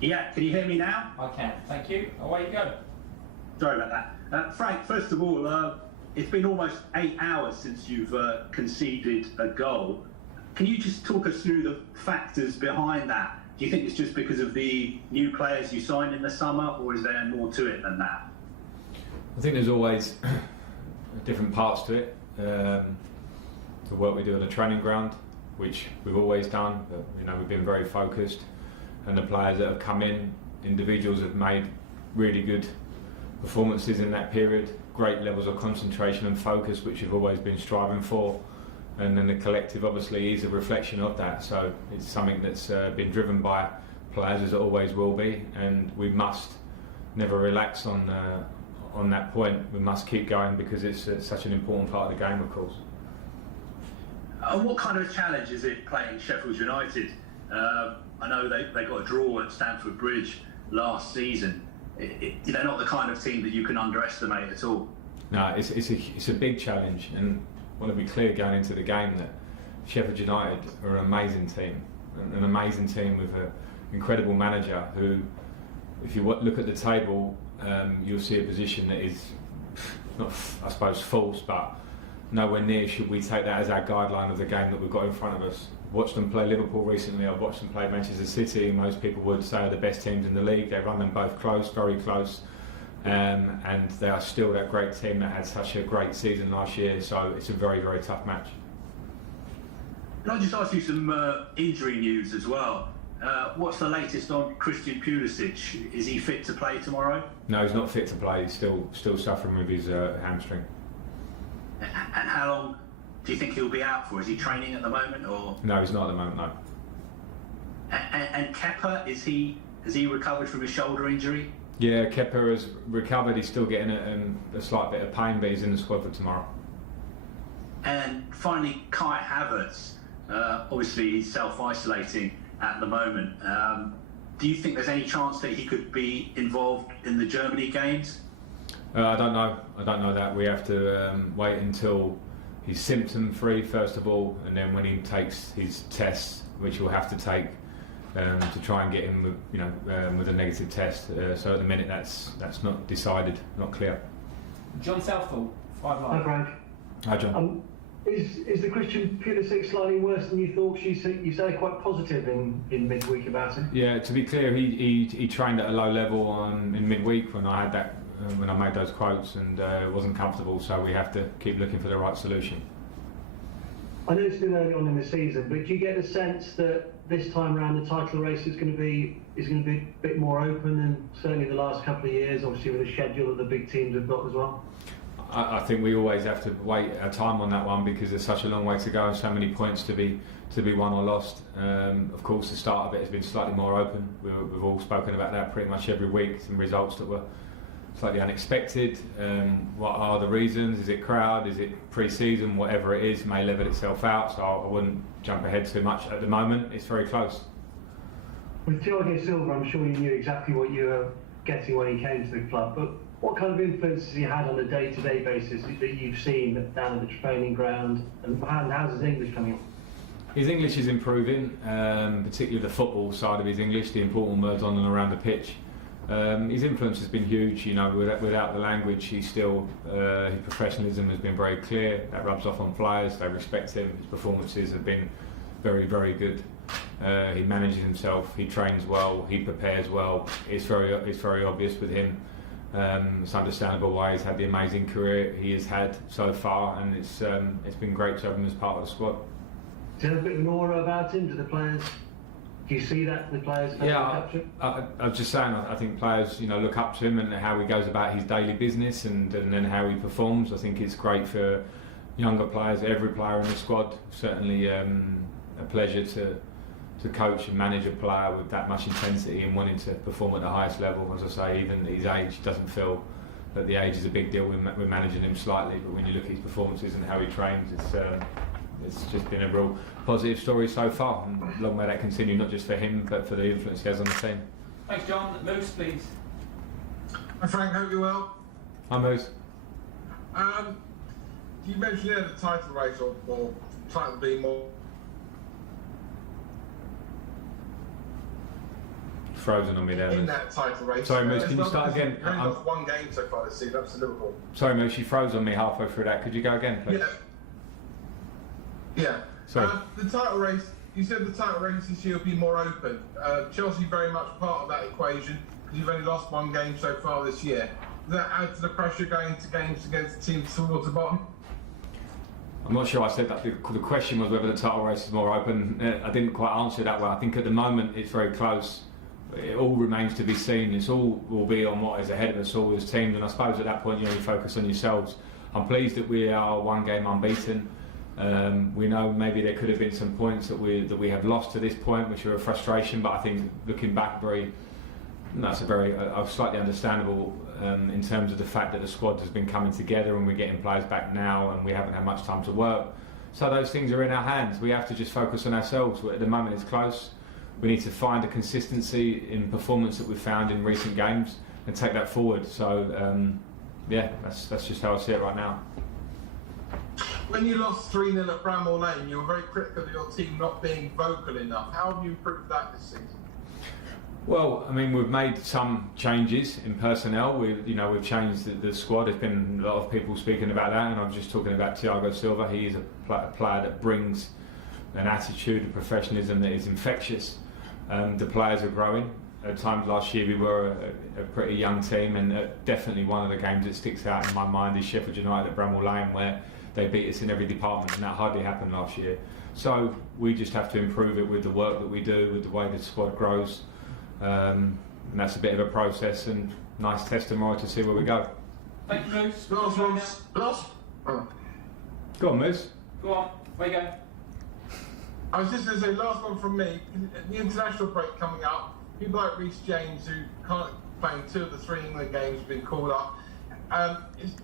Yeah, can you hear me now? I can, thank you. Away you go. Sorry about that. Frank, first of all, it's been almost 8 hours since you've conceded a goal. Can you just talk us through the factors behind that? Do you think it's just because of the new players you signed in the summer, or is there more to it than that? I think there's always different parts to it. The work we do on the training ground, which we've always done, but we've been very focused, and the players that have come in, individuals have made really good performances in that period, great levels of concentration and focus, which we've always been striving for, and then the collective obviously is a reflection of that. So it's something that's been driven by players, as it always will be, and we must never relax on that point. We must keep going because it's such an important part of the game, of course. What kind of challenge is it playing Sheffield United? I know they got a draw at Stamford Bridge last season. They're not the kind of team that you can underestimate at all. No, it's a big challenge, and I want to be clear going into the game that Sheffield United are an amazing team with an incredible manager who, if you look at the table, you'll see a position that is not, I suppose, false, but nowhere near should we take that as our guideline of the game that we've got in front of us. Watched them play Liverpool recently, I've watched them play Manchester City. Most people would say are the best teams in the league. They run them both close, very close, and they are still that great team that had such a great season last year, so it's a very, very tough match. Can I just ask you some injury news as well? What's the latest on Christian Pulisic? Is he fit to play tomorrow? No, he's not fit to play. He's still suffering with his hamstring. And how long do you think he'll be out for? Is he training at the moment, or? No, he's not at the moment, no. And Kepa, has he recovered from his shoulder injury? Yeah, Kepa has recovered. He's still getting a slight bit of pain, but he's in the squad for tomorrow. And finally, Kai Havertz. Obviously, he's self-isolating at the moment. Do you think there's any chance that he could be involved in the Germany games? I don't know that. We have to wait until he's symptom-free first of all, and then when he takes his tests, which he'll have to take to try and get him with a negative test. So at the minute, that's not decided, not clear. John Southall, 5 Live. Hi Frank. Hi John. Is the Christian Pulisic slightly worse than you thought? You sounded quite positive in midweek about it. Yeah, to be clear, he trained at a low level in midweek when I had that. When I made those quotes, and wasn't comfortable, so we have to keep looking for the right solution. I know it's been early on in the season, but do you get the sense that this time around the title race is going to be a bit more open than certainly the last couple of years, obviously with the schedule that the big teams have got as well? I think we always have to wait our time on that one because there's such a long way to go and so many points to be won or lost. Of course, the start of it has been slightly more open. We've all spoken about that pretty much every week. Some results that were slightly unexpected. What are the reasons? Is it crowd? Is it pre-season? Whatever it is may level itself out, so I wouldn't jump ahead too much at the moment. It's very close. With Thiago Silva, I'm sure you knew exactly what you were getting when he came to the club, but what kind of influence has he had on a day-to-day basis that you've seen down at the training ground, and how's his English coming on? His English is improving, particularly the football side of his English, the important words on and around the pitch. His influence has been huge, without the language, his professionalism has been very clear. That rubs off on players, they respect him, his performances have been very, very good. He manages himself, he trains well, he prepares well. It's very obvious with him. It's understandable why he's had the amazing career he has had so far, and it's been great to have him as part of the squad. Do you have a bit of an aura about him? Do you see that the players? Yeah, I was just saying. I think players, look up to him and how he goes about his daily business, and then how he performs. I think it's great for younger players. Every player in the squad. Certainly a pleasure to coach and manage a player with that much intensity and wanting to perform at the highest level. As I say, even at his age, doesn't feel that the age is a big deal. We're managing him slightly, but when you look at his performances and how he trains, it's just been a real positive story so far, and long may that continue, not just for him but for the influence he has on the team. Thanks John. Moose, please. Hi Frank, hope you're well. Hi Moose. You mentioned the title race or trying to be more frozen on me there. in Moose. that title race. Sorry, Moose, can you start again? You've only lost one game so far this season, that's Liverpool. Sorry, Moose, you froze on me halfway through that. Could you go again, please? Yeah. Sorry. The title race, you said the title race this year will be more open. Chelsea very much part of that equation because you've only lost one game so far this year. Does that add to the pressure going to games against teams towards the bottom? I'm not sure I said that. The question was whether the title race is more open. I didn't quite answer that well. I think at the moment it's very close. It all remains to be seen. It's all will be on what is ahead of us all as teams, and I suppose at that point you only focus on yourselves. I'm pleased that we are one game unbeaten. We know maybe there could have been some points that we have lost to this point, which are a frustration. But I think looking back, that's a very slightly understandable in terms of the fact that the squad has been coming together and we're getting players back now, and we haven't had much time to work. So those things are in our hands. We have to just focus on ourselves. At the moment, it's close. We need to find a consistency in performance that we've found in recent games and take that forward. So that's just how I see it right now. When you lost 3-0 at Bramall Lane, you were very critical of your team not being vocal enough. How have you improved that this season? Well, I mean, we've made some changes in personnel. We've changed the squad. There's been a lot of people speaking about that, and I'm just talking about Thiago Silva. He is a player that brings an attitude, a professionalism that is infectious. The players are growing. At times last year we were a pretty young team, and definitely one of the games that sticks out in my mind is Sheffield United at Bramall Lane, where they beat us in every department, and that hardly happened last year. So we just have to improve it with the work that we do, with the way the squad grows. And that's a bit of a process, and nice test tomorrow to see where we go. Thank you, Moose. Go on, Moose. Go on. Where you go? I was just going to say, last one from me. The international break coming up, people like Reece James, who can't play 2 of the 3 England games, have been called up.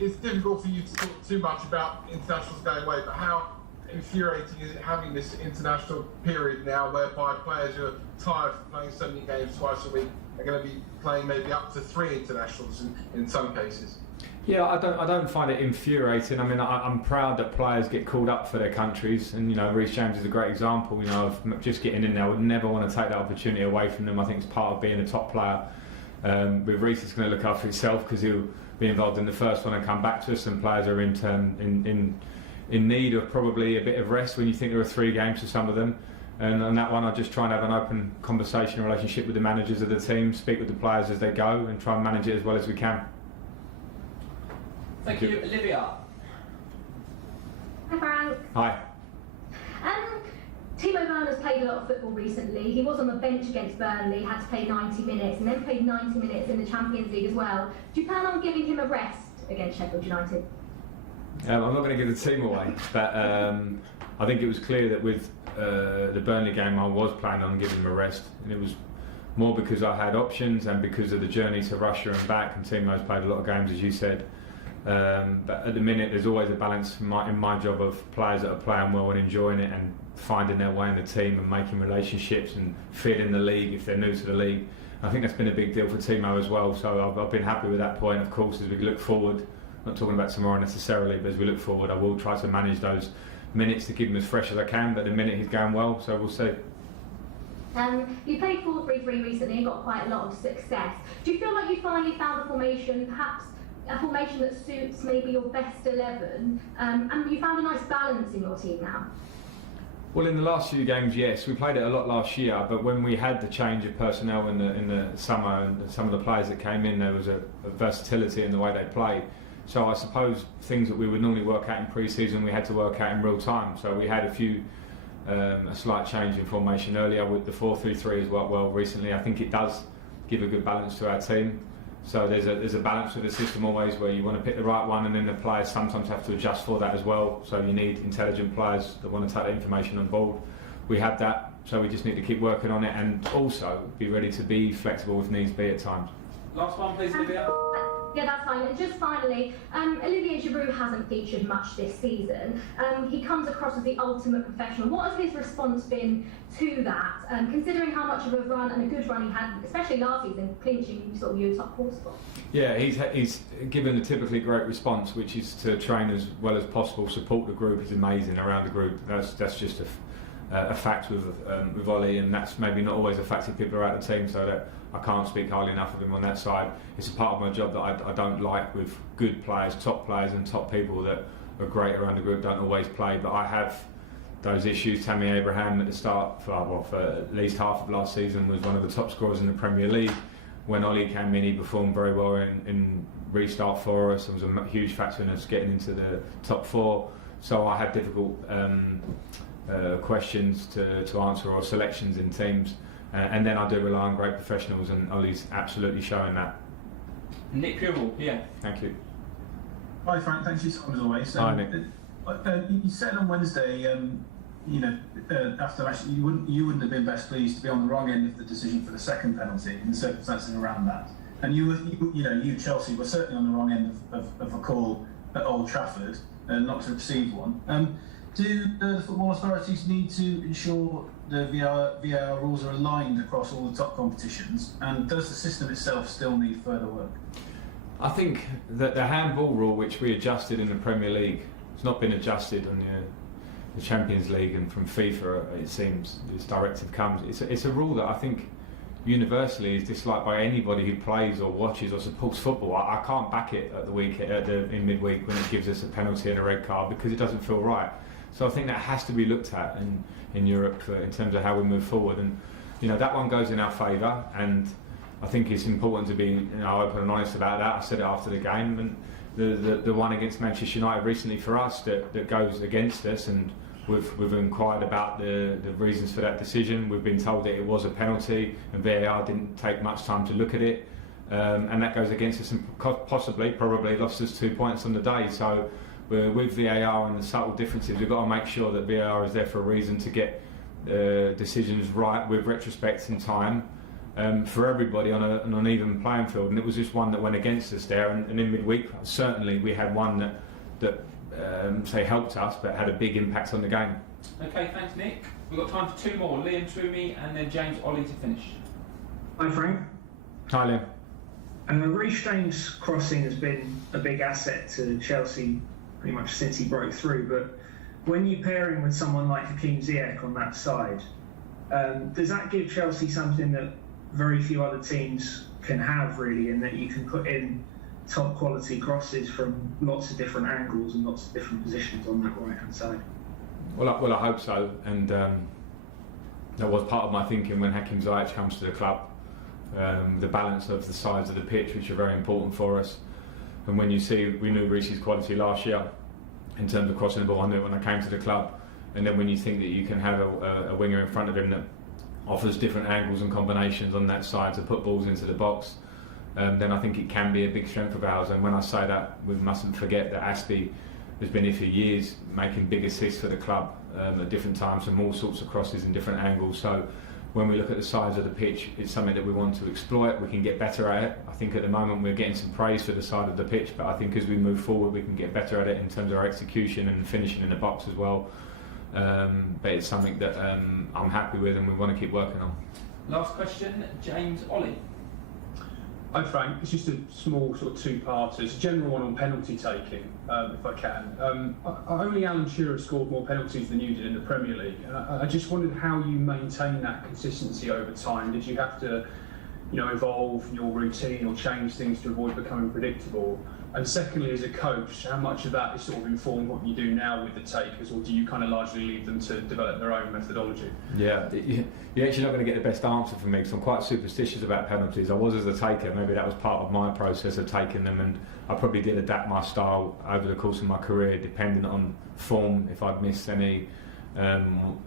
It's difficult for you to talk too much about internationals going away, but how infuriating is it having this international period now whereby players who are tired of playing so many games twice a week are going to be playing maybe up to 3 internationals in some cases? Yeah, I don't find it infuriating. I mean, I'm proud that players get called up for their countries, and Reece James is a great example. Of just getting in there. I would never want to take that opportunity away from them. I think it's part of being a top player. With Reece, it's going to look after himself because he'll be involved in the first one and come back to us. And players are in need of probably a bit of rest when you think there are 3 games for some of them. And on that one, I just try and have an open conversation, relationship with the managers of the team, speak with the players as they go, and try and manage it as well as we can. Thank you, Olivia. Hi, Frank. Hi. Timo Werner's played a lot of football recently. He was on the bench against Burnley, had to play 90 minutes, and then played 90 minutes in the Champions League as well. Do you plan on giving him a rest against Sheffield United? I'm not going to give the team away, but I think it was clear that with the Burnley game I was planning on giving him a rest, and it was more because I had options and because of the journey to Russia and back, and Timo's played a lot of games, as you said. But at the minute there's always a balance in my job of players that are playing well and enjoying it and finding their way in the team and making relationships and feeling the league if they're new to the league. I think that's been a big deal for Timo as well, so I've been happy with that point. Of course, as we look forward, not talking about tomorrow necessarily, but as we look forward I will try to manage those minutes to keep him as fresh as I can, but at the minute he's going well, so we'll see. You played 4-3-3 recently and got quite a lot of success. Do you feel like you finally found a formation, perhaps a formation that suits maybe your best 11, and you found a nice balance in your team now? Well, in the last few games, yes. We played it a lot last year, but when we had the change of personnel in the summer and some of the players that came in, there was a versatility in the way they played. So I suppose things that we would normally work out in pre-season, we had to work out in real time. So we had a slight change in formation earlier with the 4-3-3 as well recently. I think it does give a good balance to our team. So there's a balance with the system always where you want to pick the right one, and then the players sometimes have to adjust for that as well. So you need intelligent players that want to take that information on board. We have that, so we just need to keep working on it and also be ready to be flexible if needs be at times. Last one, please, Olivia. Yeah, that's fine. And just finally, Olivier Giroud hasn't featured much this season. He comes across as the ultimate professional. What has his response been to that, considering how much of a run and a good run he had, especially last season, clinching sort of your top 4 spot? Yeah, he's given a typically great response, which is to train as well as possible, support the group. Is amazing around the group. That's just a fact with Ollie, and that's maybe not always a fact if people are out of the team, so that I can't speak highly enough of him on that side. It's a part of my job that I don't like with good players, and top people that are great around the group don't always play, but I have those issues. Tammy Abraham at the start, for at least half of last season, was one of the top scorers in the Premier League. When Ollie came in, he performed very well in restart for us and was a huge factor in us getting into the top 4. So I had difficult questions to answer, or selections in teams. And then I do rely on great professionals, and Ollie's absolutely showing that. Nick Purell, yeah. Thank you. Hi Frank, thanks for your time as always. Hi Nick. You said on Wednesday, after the match, you wouldn't have been best pleased to be on the wrong end of the decision for the second penalty and the circumstances around that. And you Chelsea were certainly on the wrong end of a call at Old Trafford, not to receive one. Do the football authorities need to ensure the VAR rules are aligned across all the top competitions? And does the system itself still need further work? I think that the handball rule, which we adjusted in the Premier League, has not been adjusted on the Champions League, and from FIFA, it seems, this directive comes. It's a rule that I think universally is disliked by anybody who plays or watches or supports football. I can't back it at in midweek when it gives us a penalty and a red card, because it doesn't feel right. So I think that has to be looked at in Europe in terms of how we move forward, and that one goes in our favour, and I think it's important to be open and honest about that. I said it after the game, and the one against Manchester United recently for us that goes against us, and we've inquired about the reasons for that decision. We've been told that it was a penalty, and VAR didn't take much time to look at it, and that goes against us, and probably lost us 2 points on the day. So with VAR and the subtle differences, we've got to make sure that VAR is there for a reason, to get decisions right with retrospect in time. For everybody on an even playing field, and it was just one that went against us there. And in midweek, certainly we had one that helped us, but had a big impact on the game. Okay, thanks Nick. We've got time for 2 more. Liam Twomey and then James Ollie to finish. Hi Frank. Hi Liam. Reece James' crossing has been a big asset to Chelsea pretty much since he broke through, but when you pair him with someone like Hakim Ziyech on that side, does that give Chelsea something that very few other teams can have, really, in that you can put in top quality crosses from lots of different angles and lots of different positions on that right hand side? Well, I hope so, and that was part of my thinking when Hakim Ziyech comes to the club. The balance of the sides of the pitch, which are very important for us, and when you see, we knew Reece's quality last year in terms of crossing the ball. I knew it when I came to the club, and then when you think that you can have a winger in front of him that offers different angles and combinations on that side to put balls into the box, then I think it can be a big strength of ours. And when I say that, we mustn't forget that Aspie has been here for years, making big assists for the club at different times from all sorts of crosses and different angles. So when we look at the sides of the pitch, it's something that we want to exploit. We can get better at it. I think at the moment we're getting some praise for the side of the pitch, but I think as we move forward we can get better at it in terms of our execution and finishing in the box as well. But it's something that I'm happy with and we want to keep working on. Last question, James Ollie. Hi Frank, it's just a small sort of two-parter. It's a general one on penalty taking, if I can. Only Alan Shearer scored more penalties than you did in the Premier League, and I just wondered how you maintain that consistency over time. Did you have to, evolve your routine or change things to avoid becoming predictable? And secondly, as a coach, how much of that is sort of informed what you do now with the takers, or do you kind of largely leave them to develop their own methodology? Yeah, you're actually not going to get the best answer from me, because I'm quite superstitious about penalties. I was as a taker, maybe that was part of my process of taking them, and I probably did adapt my style over the course of my career, depending on form, if I'd missed any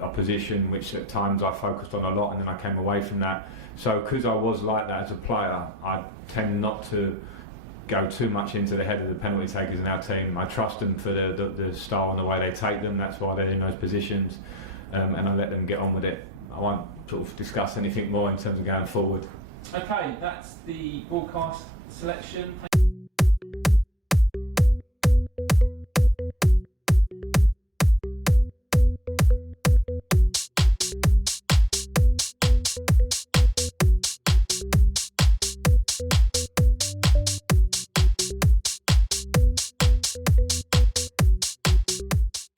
opposition, which at times I focused on a lot, and then I came away from that. So because I was like that as a player, I tend not to go too much into the head of the penalty takers in our team. I trust them for the style and the way they take them. That's why they're in those positions, and I let them get on with it. I won't sort of discuss anything more in terms of going forward. Okay, that's the broadcast selection.